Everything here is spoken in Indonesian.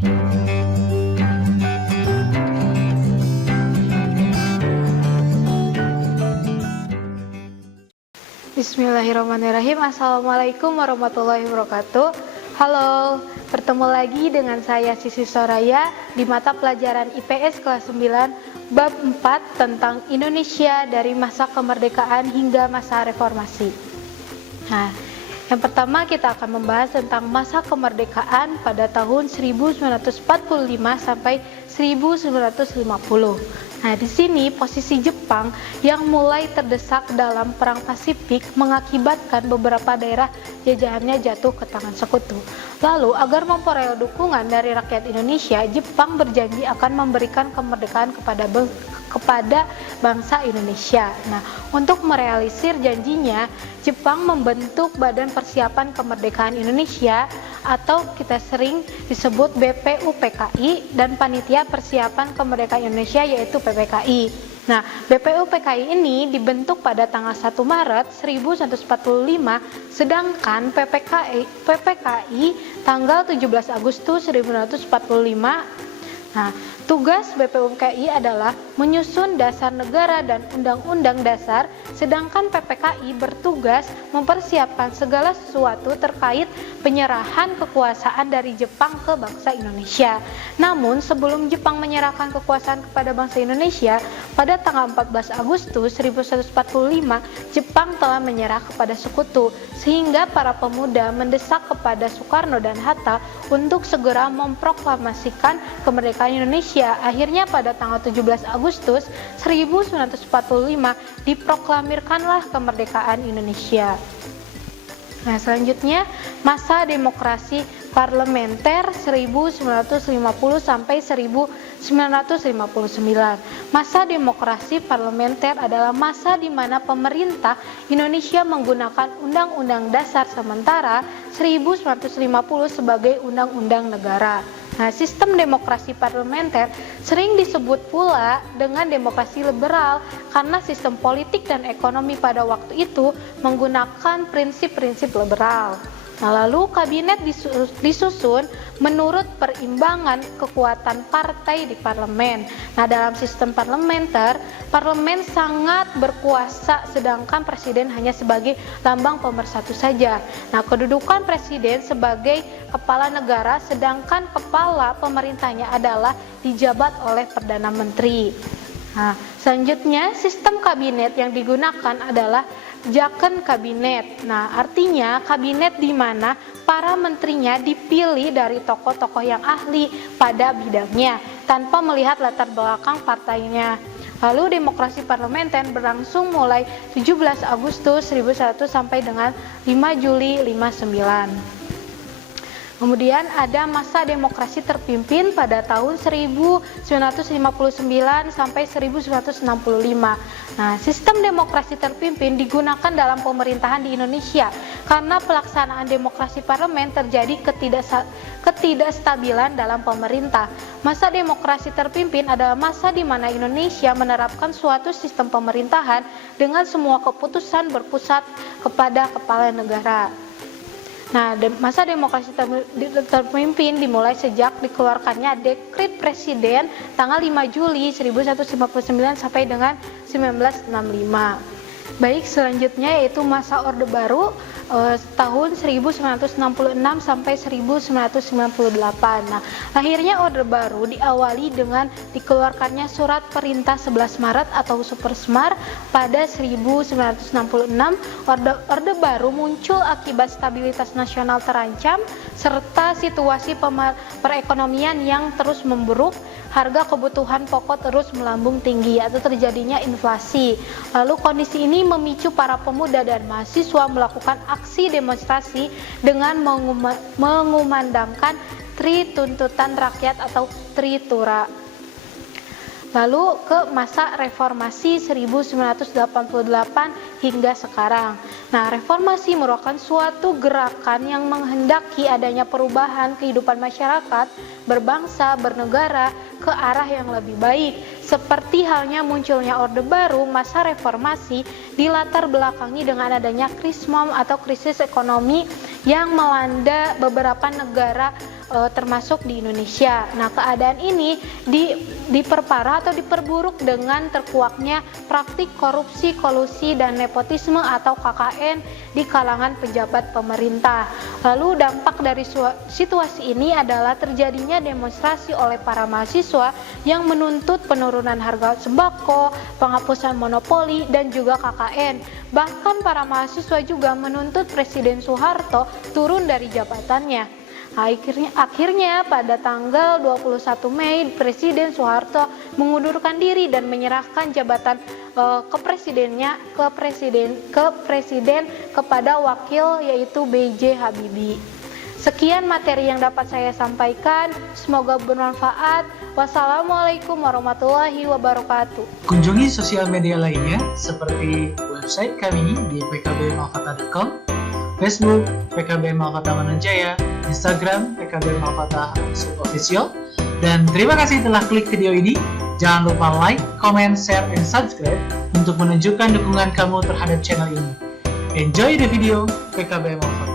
Bismillahirrahmanirrahim. Assalamualaikum warahmatullahi wabarakatuh. Halo, bertemu lagi dengan saya Sisi Soraya di mata pelajaran IPS kelas 9 bab 4 tentang Indonesia dari masa kemerdekaan hingga masa reformasi. Nah, yang pertama kita akan membahas tentang masa kemerdekaan pada tahun 1945 sampai 1950. Nah, di sini posisi Jepang yang mulai terdesak dalam Perang Pasifik mengakibatkan beberapa daerah jajahannya jatuh ke tangan sekutu. Lalu, agar memperoleh dukungan dari rakyat Indonesia, Jepang berjanji akan memberikan kemerdekaan kepada bangsa Indonesia. Nah, untuk merealisir janjinya, Jepang membentuk Badan Persiapan Kemerdekaan Indonesia atau kita sering disebut BPUPKI dan Panitia Persiapan Kemerdekaan Indonesia yaitu PPKI. Nah, BPUPKI ini dibentuk pada tanggal 1 Maret 1945, sedangkan PPKI tanggal 17 Agustus 1945. Nah, tugas BPUPKI adalah menyusun dasar negara dan undang-undang dasar, sedangkan PPKI bertugas mempersiapkan segala sesuatu terkait penyerahan kekuasaan dari Jepang ke bangsa Indonesia. Namun, sebelum Jepang menyerahkan kekuasaan kepada bangsa Indonesia, pada tanggal 14 Agustus 1945, Jepang telah menyerah kepada sekutu, sehingga para pemuda mendesak kepada Soekarno dan Hatta untuk segera memproklamasikan kemerdekaan Indonesia. Akhirnya pada tanggal 17 Agustus 1945 diproklamirkanlah kemerdekaan Indonesia. Nah, selanjutnya masa demokrasi parlementer 1950 sampai 1959. Masa demokrasi parlementer adalah masa di mana pemerintah Indonesia menggunakan Undang-Undang Dasar Sementara 1950 sebagai undang-undang negara. Nah, sistem demokrasi parlementer sering disebut pula dengan demokrasi liberal karena sistem politik dan ekonomi pada waktu itu menggunakan prinsip-prinsip liberal. Nah, lalu kabinet disusun menurut perimbangan kekuatan partai di parlemen. Nah, dalam sistem parlementer, parlemen sangat berkuasa sedangkan presiden hanya sebagai lambang pemersatu saja. Nah, kedudukan presiden sebagai kepala negara sedangkan kepala pemerintahnya adalah dijabat oleh Perdana Menteri. Nah, selanjutnya sistem kabinet yang digunakan adalah Jaken Kabinet. Nah, artinya kabinet di mana para menterinya dipilih dari tokoh-tokoh yang ahli pada bidangnya tanpa melihat latar belakang partainya. Lalu demokrasi parlementer berlangsung mulai 17 Agustus 1100 sampai dengan 5 Juli 59. Kemudian ada masa demokrasi terpimpin pada tahun 1959 sampai 1965. Nah, sistem demokrasi terpimpin digunakan dalam pemerintahan di Indonesia karena pelaksanaan demokrasi parlemen terjadi ketidakstabilan dalam pemerintah. Masa demokrasi terpimpin adalah masa di mana Indonesia menerapkan suatu sistem pemerintahan dengan semua keputusan berpusat kepada kepala negara. Nah, masa demokrasi terpimpin dimulai sejak dikeluarkannya Dekret Presiden tanggal 5 Juli 1159 sampai dengan 1965. Baik, selanjutnya yaitu masa Orde Baru tahun 1966 sampai 1998. Nah, lahirnya Orde Baru diawali dengan dikeluarkannya Surat Perintah 11 Maret atau Supersmar pada 1966. Orde Baru muncul akibat stabilitas nasional terancam serta situasi perekonomian yang terus memburuk, harga kebutuhan pokok terus melambung tinggi atau terjadinya inflasi. Lalu kondisi ini memicu para pemuda dan mahasiswa melakukan aksi demonstrasi dengan mengumandangkan Tri Tuntutan Rakyat atau Tritura. Lalu ke masa reformasi 1988 hingga sekarang. Nah, reformasi merupakan suatu gerakan yang menghendaki adanya perubahan kehidupan masyarakat, berbangsa, bernegara ke arah yang lebih baik. Seperti halnya munculnya Orde Baru, masa reformasi dilatar belakangi dengan adanya krismon atau krisis ekonomi yang melanda beberapa negara termasuk di Indonesia. Nah, keadaan ini diperparah atau diperburuk dengan terkuaknya praktik korupsi, kolusi, dan nepotisme atau KKN di kalangan pejabat pemerintah. Lalu dampak dari situasi ini adalah terjadinya demonstrasi oleh para mahasiswa yang menuntut penurunan harga sembako, penghapusan monopoli, dan juga KKN. Bahkan para mahasiswa juga menuntut Presiden Soeharto turun dari jabatannya. Akhirnya pada tanggal 21 Mei Presiden Soeharto mengundurkan diri dan menyerahkan jabatan ke presiden kepada wakil yaitu B.J. Habibie. Sekian materi yang dapat saya sampaikan, semoga bermanfaat. Wassalamualaikum warahmatullahi wabarakatuh. Kunjungi sosial media lainnya seperti website kami di pkbmalfata.com, Facebook PKB Malfata Mananjaya, Instagram PKB Malfata _official. Dan terima kasih telah klik video ini. Jangan lupa like, comment, share, and subscribe untuk menunjukkan dukungan kamu terhadap channel ini. Enjoy the video PKB Malfata.